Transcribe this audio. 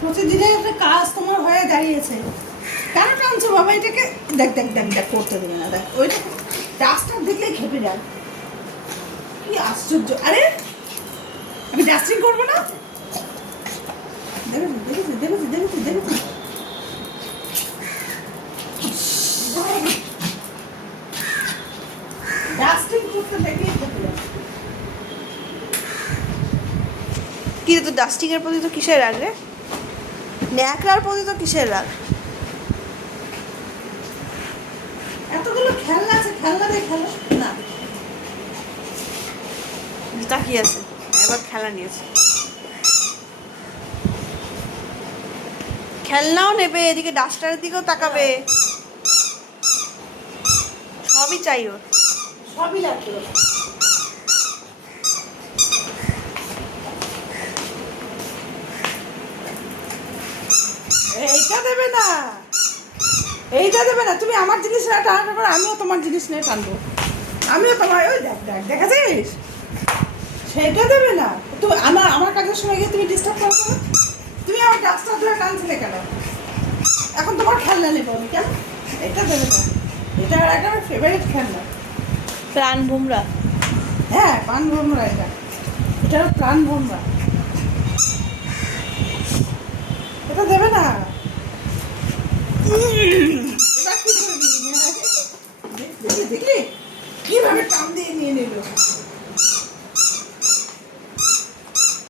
প্রতিদিনের একটা কাজ তোমার হয়ে দাঁড়িয়েছে। কেন টানছো বাবা এটাকে? দেখ দেখ দেখ দেখ, করতে দেবে না। দেখ ওইটা ডাস্টার দেখলেই খেপে যায়। কি আশ্চর্য! আরে আমি ডাস্টিং করবো না? দেখেছি দেখেছি দেখেছি দেখেছি দেখেছি। ডাস্টিং করতে দেখলেই খেপে যায়। কি রে, তো ডাস্টিং এর প্রতি তো কিসের রাগ রে? ন্যাকড়ার প্রতি তো কিসের রাগ? এতগুলো খেলনা আছে, খেলনা দিয়ে খেলো না। তাকিয়ে আছে, এবার খেলা নিয়েছে। খেলনাও নেবে, এদিকে ডাস্টারের দিকেও তাকাবে, সবই চাই ওর। সবই লাগবে। এইটা দেবে না, এইটা দেবে না। তুমি আমার জিনিস নিয়ে টানাটা করো, আমিও তোমার জিনিস নিয়ে টানবো। আমিও তোমার ওই দেখ দেখ দেখাছিস, সেটা দেবে না। তুমি আমার কাজের সময় গিয়ে তুমি ডিস্টার্ব করছো না। তুমি আমার ডাস্টার ধরে টানছিলে কেন? এখন তোমার খেলনা নেবো আমি কেন? এটা দেবে না। এটা আর একটা আমার ফেভারিট খেলনা। প্রাণ ভোমরা। হ্যাঁ, প্রাণ ভোমরা। এটা প্রাণ ভোমরা।